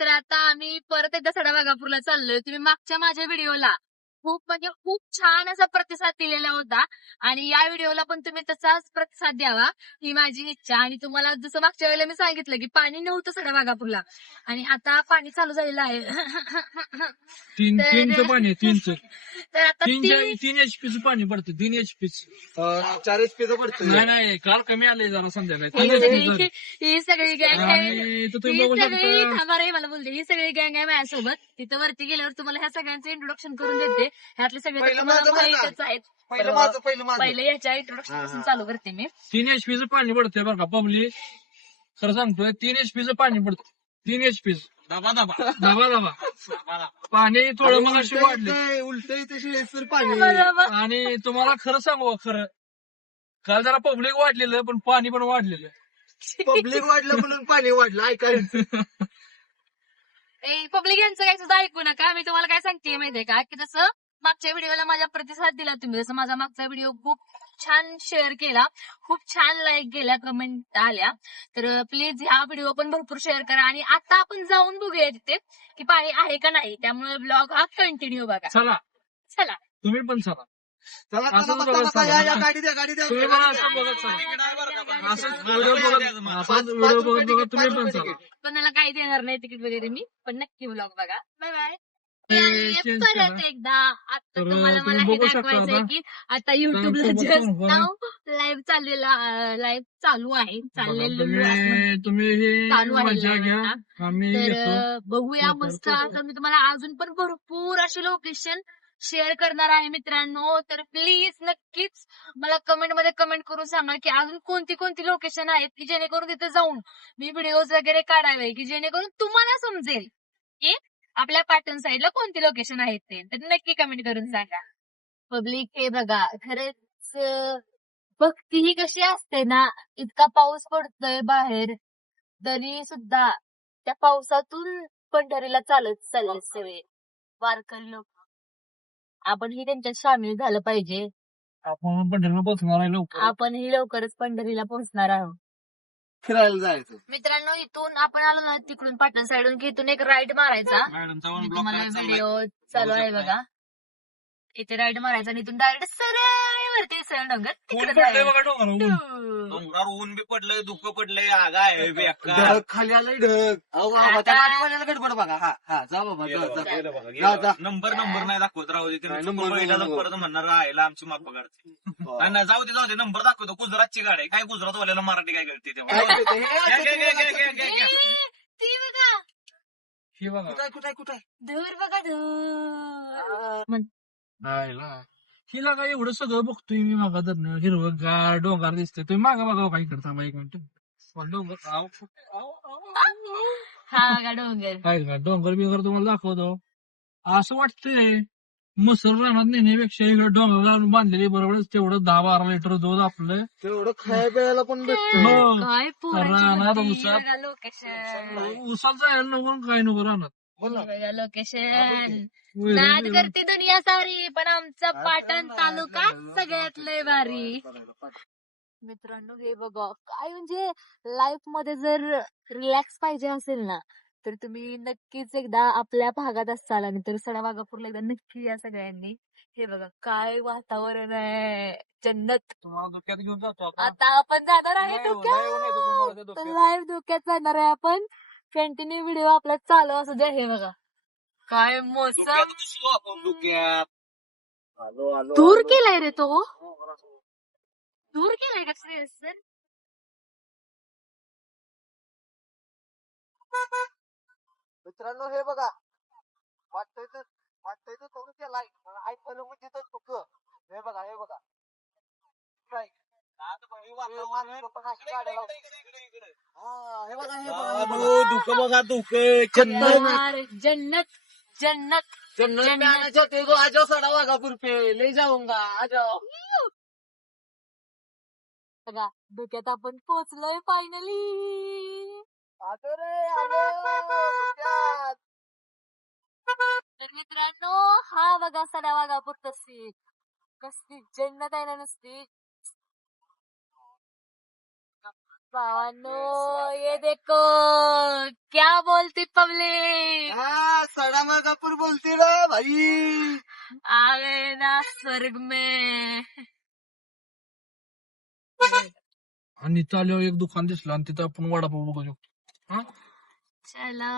तर आता आम्ही परत एकदा सडावाघापूरला चाललोय. तुम्ही मागच्या माझ्या व्हिडिओला खूप छान असा प्रतिसाद दिलेला होता आणि या व्हिडिओला पण तुम्ही तसाच प्रतिसाद द्यावा ही माझी इच्छा. आणि तुम्हाला जसं मागच्या वेळेला मी सांगितलं की पाणी नव्हतं सडावाघापूरला आणि आता पाणी चालू झालेलं आहे. तीनचं पाणी आहे, तीनचं. तर आता तीन एचपीचं पाणी पडतं, 3 एचपीचं. 4 एचपीचं पडतं. नाही काल कमी आलंय जरा संध्याकाळी. ही सगळी गँग आहे. आणि इथं तुम्ही ही बघू सगळी शकता थांबा रे मला बोलते. ही सगळी गँग आहे माझ्यासोबत. तिथं वरती गेल्यावर तुम्हाला ह्या सगळ्यांचं इंट्रोडक्शन करून देते. ह्यातले सगळे तर पहिलं तुम्हाला माझं बरं का? माहीतच आहेत. पहिलं माझं. पहिले याच्या इंट्रोडक्शन पासून चालू करते मी. 3 एचपीचं पाणी पडतंय बरं का पब्लिक. खरं सांगतोय 3 एचपीचं पाणी पडतं. 3 एचपीचं दबा पाणी थोडं मग अशी वाढले उलट पाणी. आणि तुम्हाला खरं सांगू खरं काल जरा पब्लिक वाढलेलं पण पाणी पण वाढलेलं. पब्लिक वाढलं म्हणून पाणी वाढलं ऐकायचं. पब्लिक यांचं काय सुद्धा ऐकू नका. मी तुम्हाला काय सांगते माहितीये का की जसं मागच्या व्हिडिओला माझा प्रतिसाद दिला तुम्ही, जसं माझा मागचा व्हिडिओ खूप छान शेअर केला, खूप छान लाईक गेल्या, कमेंट आल्या, तर प्लीज ह्या व्हिडिओ पण भरपूर शेअर करा. आणि आता आपण जाऊन बघूया तिथे की पाणी आहे का नाही. त्यामुळे ब्लॉग हा कंटिन्यू बघा. चला तुम्ही पण चला. चला असंच बघा, बघत चला. या गाडी द्या. तुम्ही पण असं बघत चला. असंच व्हिडिओ बघत तुम्ही पण चला. कोणाला काही देणार नाही तिकीट वगैरे मी, पण नक्की ब्लॉग बघा. Bye bye. change परत करा. एकदा आता तर तुम्हाला तुम्ही मला हे बघू शकता दाखवायचंय आता. की आता युट्यूबला सोबत जस्ट पण नाव लाईव्ह चालू आहे. चाललेलं तुम्ही ही चालू आहे मजा घ्या, live आम्ही तर येतो. बघूया लवकर मस्त. करू. आता मी तुम्हाला अजून पण भरपूर असे लोकेशन शेअर करणार आहे मित्रांनो. तर प्लीज नक्कीच मला कमेंट मध्ये कमेंट करून सांगा की अजून कोणती कोणती लोकेशन आहेत की जेणेकरून तिथे जाऊन मी व्हिडिओज वगैरे काढावे की जेणेकरून तुम्हाला समजेल की आपल्या पाटण साईडला कोणती लोकेशन आहेत ते. तर नक्की कमेंट करून सांगा. पब्लिक हे बघा खरंच भक्ती ही कशी असते ना, इतका पाऊस पडतोय बाहेर तरी सुद्धा त्या पावसातून पंढरीला चालत चालले सगळे वारकरी लोक. आपणही त्यांच्यात सामील झालं पाहिजे. आपण पंढरपूर पोहोचणार आहे लवकर. आपणही लवकरच पंढरीला पोहोचणार आहोत. फिरायला जायचं. मित्रांनो इथून आपण आलो ना तिकडून पाटण साईडून की इथून एक राईड मारायचा. मी तुम्हाला व्हिडिओ चालू आहे बघा. इथे राईड मारायचा आणि इथून डायरेक्ट सरळ वरती सरळ डोंगर तिकडे जायचं. बघा डोंगरावर. डोंगरावर ऊन बी पडलंय, धुकं पडलंय, आगा आहे बेकार. ढग खाली आलंय ढग. अहो बाबा त्या गाडीवाल्याला गडबड बघा. हा जा बाबा जा. नंबर नाही दाखवत राहू दे. नाही, ते नंबर महिलाला नाही. परत म्हणणार राहायला आमची माप काढते. नाही जाऊ दे नंबर दाखवतो. गुजरातची गाडी आहे. काय गुजरात वाल्याला मराठी काय कळते तेव्हा. काय करते? ती बघा हे बघा कुठे धूर बघा धूर. हिला काय एवढं सगळं बघतोय मी मागा धरणं हिरवं गार डोंगर दिसतंय. तुम्ही मागा बघा काय करता थांबा 1 मिनिट. डोंगर हा बघा डोंगर. काय का डोंगर बिंगर तुम्हाला दाखवतो. असं वाटतंय मसर रानात नेण्यापेक्षा इकडे डोंगर लावून बांधलेली बरोबरच तेवढं 10-12 लिटर दूध आपलं. तेवढं खाया प्यायला पण भेटतं. हो. काय रानात पोराची उसात. बघा लोकेशन. उसात जायला नको काय नको रानात. बघा लोकेशन. नाद करते दुनिया सारी पण आमचा पाटण तालुका सगळ्यात लय भारी. मित्रांनो हे बघा काय म्हणजे लाईफ मध्ये जर रिलॅक्स पाहिजे असेल ना तर तुम्ही नक्कीच एकदा आपल्या भागात असाल आणि तर सडावाघापूरला एकदा नक्की या सगळ्यांनी. हे बघा काय वातावरण आहे, जन्नत. तुम्हाला धोक्यात घेऊन जातो आता आपण जाणार आहे नाही, धोक्यात. नाही, नाही, तुम्हाला त्या धोक्यात. लाईव्ह धोक्यात जाणार आहे आपण. कंटिन्यू व्हिडिओ आपला चालू असू द्या. हे बघा काय मोसम. डोक्यात दूर केलाय रे तो. दूर केलाय का सर. मित्रांनो हे बघा वाटतंय तर थोडं केलाय ऐकलं म्हणजे तर चुक. हे बघा काय धुकं बघा जन्नत जन्नत जन्नत आजो सडावाघापूर पे ले जाऊंगा आजो. बघा धोक्यात आपण पोहोचलोय फायनली. तर मित्रांनो हा बघा सडावाघापूर कसली जन्नत आहे ना नुसती. भावानो ये देखो क्या बोलती पब्लिक, हा सडा मगापूर बोलते ना भाई. आ गए ना स्वर्ग में. आणि इथं आल्यावर एक दुकान दिसलं आणि तिथं आपण वडापाव बघू शकतो. हा चला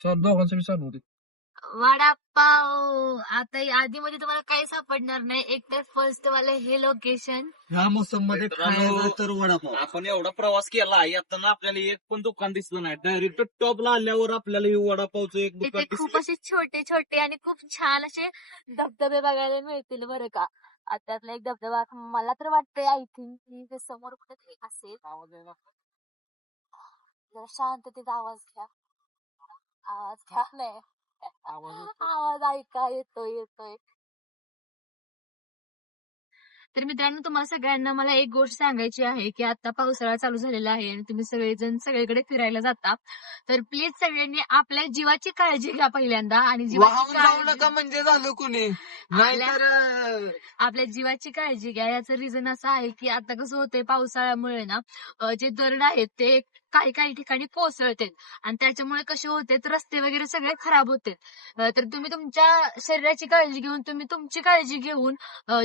चार दोघांचं बी चालू होते. वडापाव. आता आधी मध्ये तुम्हाला काही सापडणार नाही, एक तर फर्स्ट वाले हे लोकेशन. ह्या मोसम मध्ये खायला तर वडापाव. आपण एवढा प्रवास केला येताना आपल्याला एक पण दुकान दिसलं नाही. डायरेक्ट टॉपला आल्यावर आपल्याला हे वडापावचं एक दुकान तिथे खूप दिसलं. असे छोटे छोटे आणि खूप छान असे धबधबे बघायला मिळतील बरं का. आता त्यातला एक धबधबा मला तर वाटतंय आय थिंक की ते समोर कुठेतरी असेल. जरा शांततेत आवाज घ्या. आवाज घ्या नाही, आवाज ऐका येतोय. तर मित्रांनो, तुम्हाला सगळ्यांना मला एक गोष्ट सांगायची आहे की आता पावसाळा चालू झालेला आहे आणि तुम्ही सगळेजण सगळीकडे फिरायला जाता, तर प्लीज सगळ्यांनी आपल्या जीवाची काळजी घ्या पहिल्यांदा. आणि जीवाची वाहून जाऊ काळजी, नका म्हणजे झालं कुणी नाहीतर आपल्या जीवाची काळजी घ्या. याचं रिझन असं आहे की आता कसं होतंय पावसाळ्यामुळे ना जे दरड आहेत ते काही काही ठिकाणी कोसळतात आणि त्याच्यामुळे कसे होते रस्ते वगैरे सगळे खराब होते. तर तुम्ही तुमच्या शरीराची काळजी घेऊन, तुम्ही तुमची काळजी घेऊन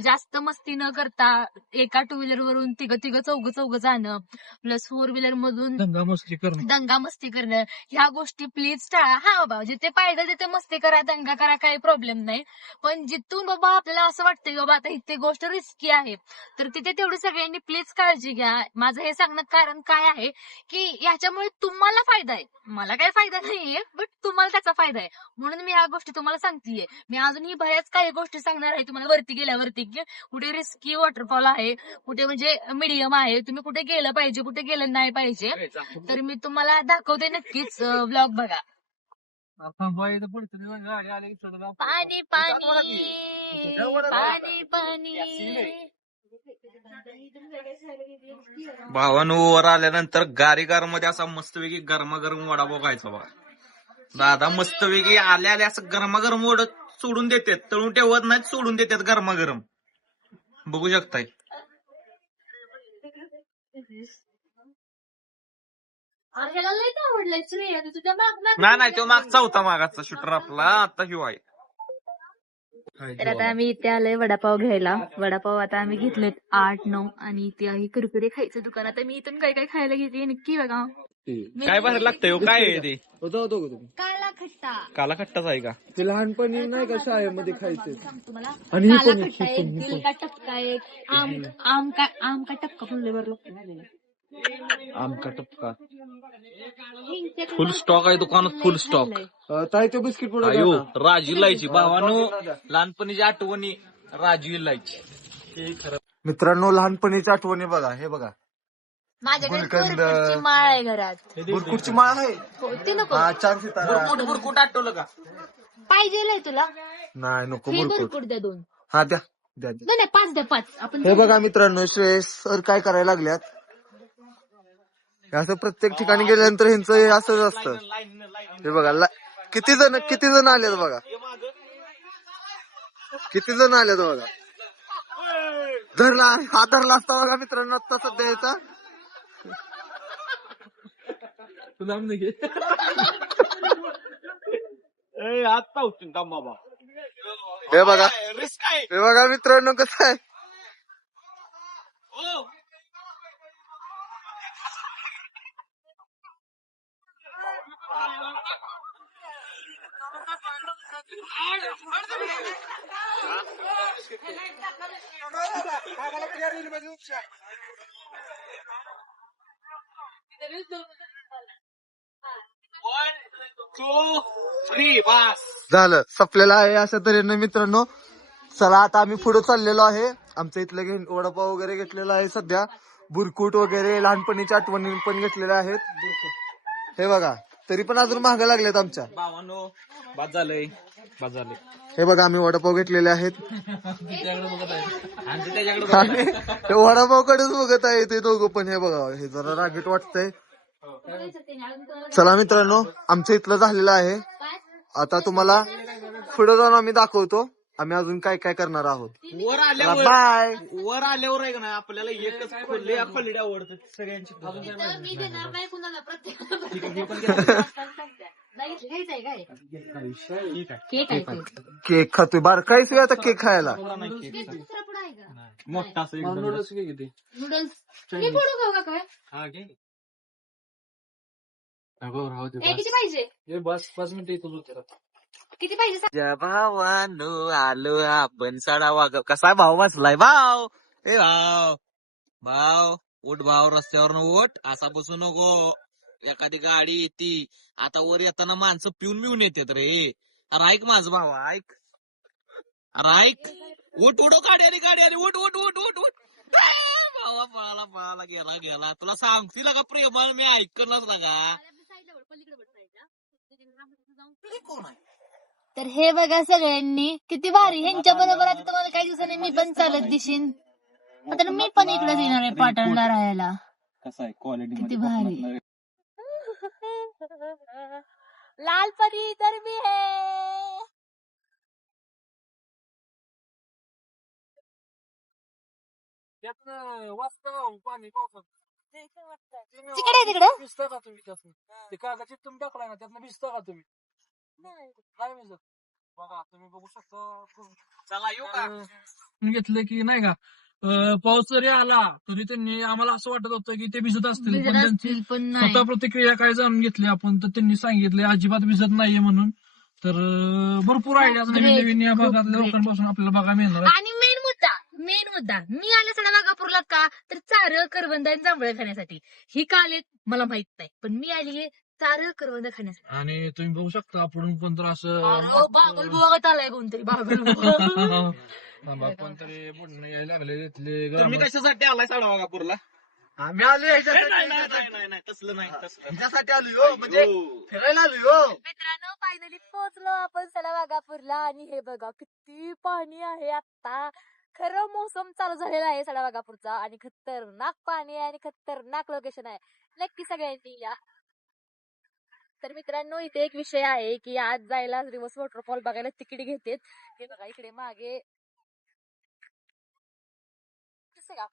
जास्त मस्ती न करता एका टू व्हीलर वरून तिघ चौघ जाणं, प्लस 4 व्हीलर मधून दंगा मस्ती करणं, ह्या गोष्टी प्लीज टाळा. हा बाबा, जिथे पाहिजे तिथे मस्ती करा, दंगा करा, काही प्रॉब्लेम नाही. पण जिथून बाबा आपल्याला असं वाटतं बाबा आता इथे गोष्ट रिस्की आहे, तर तिथे तेवढी सगळ्यांनी प्लीज काळजी घ्या. माझं हे सांगणं कारण काय आहे की याच्यामुळे तुम्हाला फायदा आहे, मला काही फायदा नाहीये, बट तुम्हाला त्याचा फायदा आहे, म्हणून मी ह्या गोष्टी तुम्हाला सांगतेय. मी अजूनही बऱ्याच काही गोष्टी सांगणार आहे तुम्हाला वरती गेल्यावरती, की कुठे रिस्की वॉटरफॉल आहे, कुठे म्हणजे मीडियम आहे, तुम्ही कुठे गेलं पाहिजे, कुठे गेलं नाही पाहिजे. तर मी तुम्हाला दाखवते नक्कीच, व्लॉग बघा. पाणी भावानं वर आल्यानंतर गारीगार मध्ये असा मस्तपैकी गरमागरम वडापाव खायचा बघा. दादा मस्तपैकी आल्या असं गरमागरम वड सोडून देतात, तळून ठेवत नाहीत, सोडून देतात गरमागरम. बघू शकताय. नाही तो मागचा होता, मागाचा शूटर आपला, आता ह्यो आहे. तर आता आम्ही इथे आलोय वडापाव घ्यायला. वडापाव आता आम्ही घेतलेत 8-9 आणि इथे आहे कुरकुरे खायचं दुकान. आता मी इथून काय काय खायला घेते नक्की बघा. काय बाहेर लागतंय काय आहे ते? काला खट्टा, काला खट्टाच आहे का? ते लहानपणी नाही का शाळेमध्ये खायचे. सांगतो मला. आणि हे काला पण खट्टा एक, दिल का टपका एक, आम का टपका म्हणले बरं. आमका टपका फुल स्टॉक आहे दुकानात, फुल स्टॉक. ताई ते बिस्किट पुढे अयो राजू इलायची भावानो, लहानपणीची आठवणी राजू इलायची. मित्रांनो, लहानपणीच्या आठवणी बघा. हे बघा, माझ्याकडे गुलकंद. कोरफडची माळ आहे घरात. बुरकुटची माळ आहे. हो, ती नको. 4 सितारा. बुरकुट आठवलं का? पाहिजे तुला नाही नको हे बुरकुट. बुरकुट द्या 2. हा द्या द्या. नाही 5 द्या 5. आपण हे बघा मित्रांनो, श्रेयस सर काय करायला लागल्यात. हे असं प्रत्येक ठिकाणी गेल्यानंतर ह्यांचं हे असंच असतं. हे बघा किती जण आलेत बघा, किती जण आलेत बघा. हा धरला असता बघा मित्रांनो आता सध्या याचा. आता होतील का बाबा? हे बघा, रिस्क आहे. हे बघा मित्रांनो कसं आहे. झालं, संपलेलं आहे. अशा तऱ्हेने मित्रांनो, चला आता आम्ही पुढे चाललेलो आहे. आमच्या इथलं वडापाव वगैरे घेतलेला आहे सध्या. बुरकुट वगैरे लहानपणीच्या आठवणी पण घेतलेल्या आहेत. हे बघा, तरी पण अजून महाग लागलेत आमच्या. भावानो बाद झालंय. हे बघा, आम्ही वडापाव घेतलेले आहेत. आणि त्याच्याकडे आणि ते वडापावकडेच बघत आहे ते दोघं पण. हे बघा, हे जरा रागीट वाटतंय. चला मित्रांनो, आमच्या इथलं झालेलं आहे. आता तुम्हाला पुढे जाऊन आम्ही दाखवतो. आम्ही अजून काय काय करणार आहोत. वर आल्यावर बाय. वर आल्यावर आहे का नाही आपल्याला एकच खोल्ली आवडते सगळ्यांची. मी देणार नाही कुणाला प्रत्येकाला नाही घ्यायचंय काय केक आहे केक. केक खातोय बारकाईस आता केक खायला. दुसरा पुढं आहे का मोठा असं एकदम. नूडल्स किती नूडल्स मी फोडू खाऊ का काय राहू दे किती पाहिजे हे बस 5 मिनिटं इथं होते. किती पाहिजे जय भावानो आलो आपण साडा वाग. कसा भाव बसलाय भाव. ए भाव भाव उठ भाव रस्त्यावर उठ असा बसू नको. एखादी गाडी येते आता वर येताना माणसं पिऊन बिऊन येतात रे. अरे ऐक माझं भाव ऐक. अरे ऐक उठ उठ गाडी उठ उठ उठ उठ उठ. भावा पळाला गेला तुला सांगतील का प्रेमाला मी ऐकलंच ना का. कोण आहे तर हे बघा सगळ्यांनी किती भारी. ह्यांच्या बरोबर आता तुम्हाला काही दिवसांनी मी पण चालत दिशीन. आता मी पण इकडेच येणार आहे पाटणला राहायला. कसं आहे क्वालिटी किती भारी. लाल परी तर मी है. त्यातनं वाचतं पाणी पावसात तिकडे आहे तिकडं. भिजता का तुम्ही त्यातनं? ते कागदाची तुम्ही टाकलाय ना त्यातनं भिजता का तुम्ही? नाही भिजत. बघा तुम्ही बघू शकता. चला येऊ का. घेतलं की नाही का पाऊस जरी आला तरी त्यांनी आम्हाला असं वाटत होतं की ते भिजत असतील भिजत पण त्यांची असतील पण नाही. स्वतः प्रतिक्रिया काय जाणून घेतली आपण तर त्यांनी सांगितले अजिबात भिजत नाहीये म्हणून. तर भरपूर आयडिया नवीन नवीन या भागातल्या लोकांपासून आपल्याला बघायला मिळणार आहे. आणि मेन मुद्दा मी आले सडा वाघापूरला का तर चारं करवंद आणि जांभळं खाण्यासाठी. ही का आलेत मला माहित नाही पण मी आली चारं करवंद खाण्यासाठी. आणि तुम्ही बघू शकता आपण पण तर असं बागल बुवागत आलाय कोणतरी बागल बुवा. कोणतरी बोलणं यायला लागले तिथले तुम्ही कशासाठी आलाय साडावागापूरला. आम्ही आलो नाही तसलं नाही तसलं. ह्याच्यासाठी आलो म्हणजे फिरायला आलो. मित्रांनो फायनली पोहोचलो आपण सडा वाघापूरला. आणि हे बघा किती पाणी आहे आता. खरं मोसम चालू झालेला आहे सडा वाघापूरचा आणि खतरनाक पाणी आहे आणि खतरनाक लोकेशन आहे. नक्की सगळ्यांनी या. तर मित्रांनो इथे एक विषय आहे की आज जायला रिव्हर्स वॉटरफॉल बघायला तिकीट घेतात. हे बघा इकडे मागे दिसतंय का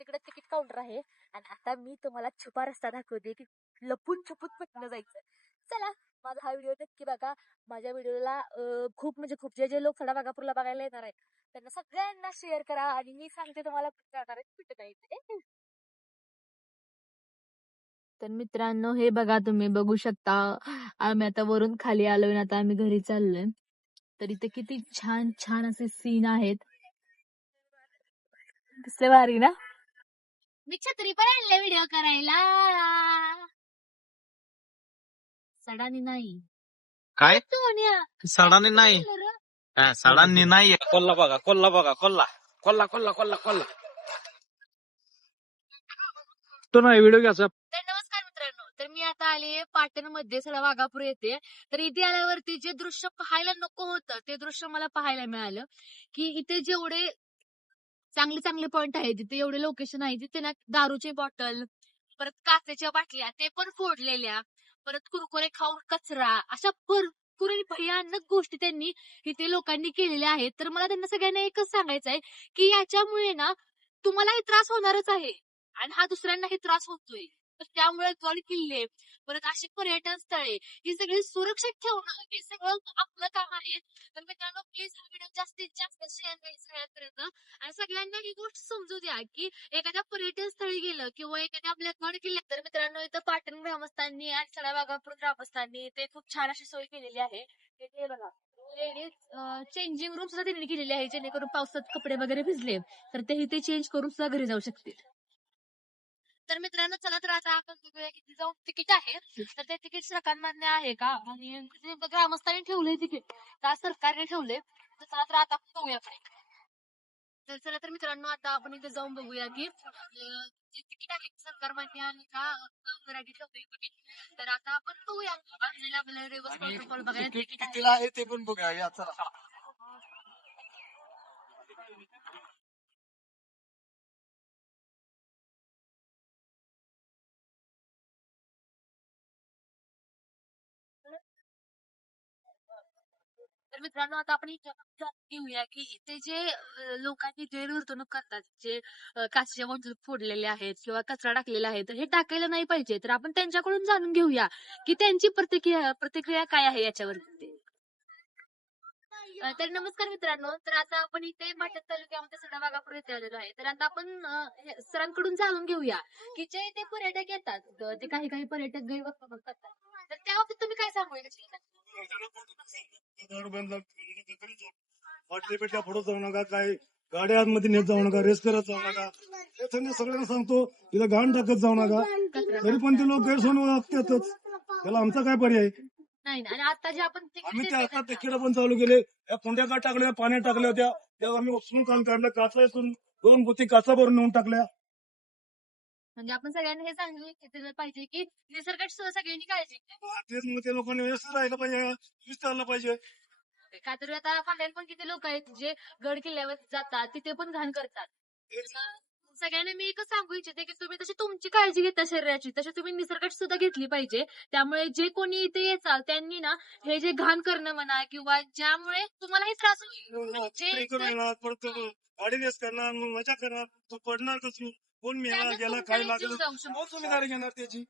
तिकडे तिकीट काउंटर आहे. आणि आता मी तुम्हाला छुपा रस्ता दाखवते की लपून छपून पटणं जायचं. चला माझा हा व्हिडिओ नक्की बघा. माझ्या व्हिडिओला खूप म्हणजे खूप जे लोक सडा वाघापूरला बघायला येणार आहेत त्यांना सगळ्यांना शेअर करा. आणि मी सांगते तुम्हाला जाणार आहे कुठे जायचं. तर मित्रांनो हे बघा तुम्ही बघू शकता आम्ही आता वरून खाली आलोय आता आम्ही घरी चाललोय. तर इथे किती छान छान असे सीन आहेत. दिसले भारी ना. मी छत्री पण आणले व्हिडिओ करायला. सडानी नाही काय सोनिया सडाने नाही सडांनी नाही. कोल्हा बघा कोल्हा. तो नाही व्हिडिओ घ्यायचा. तर नमस्कार मित्रांनो. तर मी आता आले पाटण मध्ये सडा वाघापूर येते. तर इथे आल्यावरती जे दृश्य पाहायला नको होतं ते दृश्य मला पाहायला मिळालं की इथे जेवढे चांगले चांगले पॉइंट आहेत तिथे एवढे लोकेशन आहे तिथे ना दारूचे बॉटल परत काचेच्या बाटल्या ते पण फोडलेल्या परत कुरकुरे खाऊन कचरा अशा भरपूर भयानक गोष्टी त्यांनी इथे लोकांनी केलेल्या आहेत. तर मला त्यांना सगळ्यांना एकच सांगायचं आहे की याच्यामुळे ना तुम्हालाही त्रास होणारच आहे आणि हा दुसऱ्यांनाही त्रास होतोय. तर त्यामुळे गड किल्ले परत अशी पर्यटन स्थळे ही सगळी सुरक्षित ठेवणं हे सगळं आपलं काम आहे. तर मित्रांनो प्लीज हा व्हिडिओ जास्तीत जास्त शेअर करा सगळ्यांपर्यंत. आणि सगळ्यांना ही गोष्ट समजू द्या की एखाद्या पर्यटन स्थळी गेलं किंवा एखाद्या आपल्या गड किल्ल्यात तर मित्रांनो इथं पाटण ग्रामस्थांनी आणि सडा वाघापूर ग्रामस्थांनी ते खूप छान अशी सोय केलेली आहे. ते बघा लेडीज चेंजिंग रूम सुद्धा त्यांनी केलेली आहे जेणेकरून पावसात कपडे वगैरे भिजले तर ते इथे चेंज करून सुद्धा घरी जाऊ शकतील. तर मित्रांनो चला तर आता आपण बघूया किती जाऊन तिकीट आहे. तर ते तिकीट सरकारमान्य आहे का आणि ग्रामस्थांनी ठेवलंय तिकीट का सरकारने ठेवले. तर चला तर आता आपण बघूया काय. तर चला तर मित्रांनो आता आपण इथे जाऊन बघूया की जे तिकीट आहे सरकार मान्य आहे का मराठी ठेवलंय तिकीट. तर आता आपण बघूया आपल्याला रिव्हर्स वॉटरफॉल बघायला तिकीट आहे. आहे ते पण बघा या चला. तर मित्रांनो आता आपण जाणून घेऊया की ते जे लोकांनी गैरवर्तणूक करतात, जे काचेच्या बॉटल फोडलेले आहेत किंवा कचरा टाकलेला आहे, तर हे टाकायला नाही पाहिजे. तर आपण त्यांच्याकडून जाणून घेऊया की त्यांची प्रतिक्रिया काय आहे याच्यावरती. तर नमस्कार मित्रांनो, तर आता आपण इथे भाटक तालुक्यामध्ये सडा वाघापूर येथे आलेलो आहे. तर आता आपण सरांकडून जाणून घेऊया की जे ते पर्यटक येतात, ते काही काही पर्यटक गैरवर्तणूक करतात, तर त्याबाबतीत तुम्ही काय सांगू इच्छिता? वाटते पेटल्या पुढे जाऊ नका, काय गाड्या आतमध्ये नेत जाऊ नका, रेस करत जाऊ नका. त्याच्याने सगळ्यांना सांगतो तिथं घाण टाकत जाऊ नका. तरी पण ते लोक गैरसमज वागतातच. त्याला आमचा काय पर्याय? नाही आणि आता जे आपण आम्ही त्या आता तिकीट पण चालू केले. या कुंड्या का टाकल्या, पाण्यात टाकल्या होत्या, तेव्हा आम्ही उचलून काम काढलं. काचा इथून 2 गुत्ती काचा भरून नेऊन टाकल्या. म्हणजे आपण सगळ्यांनी हे सांगू इच्छितलं पाहिजे की निसर्गाची सगळ्यांनी काळजी घ्या. तेच मग ते लोकांनी व्यवस्थित राहिलं पाहिजे, विस्तारलं पाहिजे. का तर आता फाट्याला पण किती लोक आहेत जे गड किल्ल्यावर जातात, तिथे पण घाण करतात. सगळ्यांना मी एकच सांगू इच्छिते की तुम्ही तशी तुमची काळजी घेता शरीराची, तशी तुम्ही निसर्गाची सुद्धा घेतली पाहिजे. त्यामुळे जे कोणी इथे येतात त्यांनी ना हे जे घाण करणं म्हणा किंवा ज्यामुळे तुम्हालाही त्रास होईल, स्त्री करून येणार, परत गाडी रेस करणार, मग मजा करणार, तो पडणार कशी, कोण मेला गेला, काय लागलं, कोण जिम्मेदारी घेणार त्याची?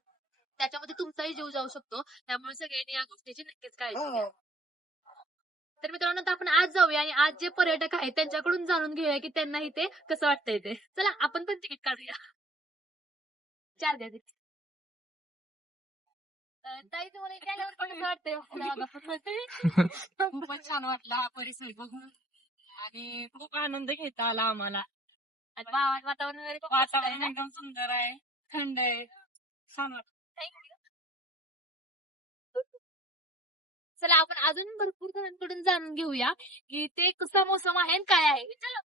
त्याच्यामध्ये तुमचाही जीव जाऊ शकतो. त्यामुळे सगळ्यांनी या गोष्टीची नक्कीच काळजी घ्या. तर मित्रांनो आता आपण आज जाऊया आणि आज जे पर्यटक आहेत त्यांच्याकडून जाणून घेऊया की त्यांना इथे कसं वाटतंय ते. चला आपण पण तिकीट काढूया. 4 द्या तिकीट. ताई तुम्हाला इथे आल्यावर पण कसं वाटतंय? खूपच छान वाटला हा परिसर बघून आणि खूप आनंद घेता आला आम्हाला. आणि वातावरण वगैरे खूप मस्त आहे वातावरण ना? एकदम सुंदर आहे, थंड आहे, छान वाटतं. Thank you. चला आपण अजून भरपूर जणांकडून जाणून घेऊया की ते कसं मोसम आहे आणि काय आहे. चला.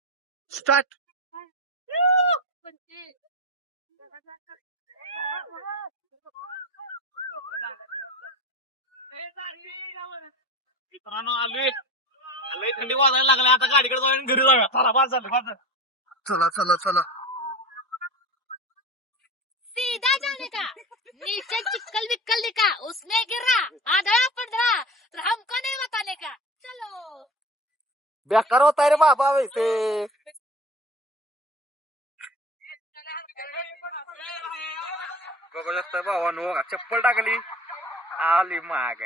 स्टार्ट. मित्रांनो आलोय, थंडी वाजायला लागली. आता गाडीकडे जाऊया आणि घरी जाऊया. चला बाद झालं. चला चला चला. सीधा जाने का, नीचे चिक्कल विक्कल दिखा, उसमें गिरा, आधा पड़ा, तो हमको नहीं बताने का. चलो. बेकार होता रे बाबा वैसे. बघू शकता भावानो, चप्पल टाकली, आली माग.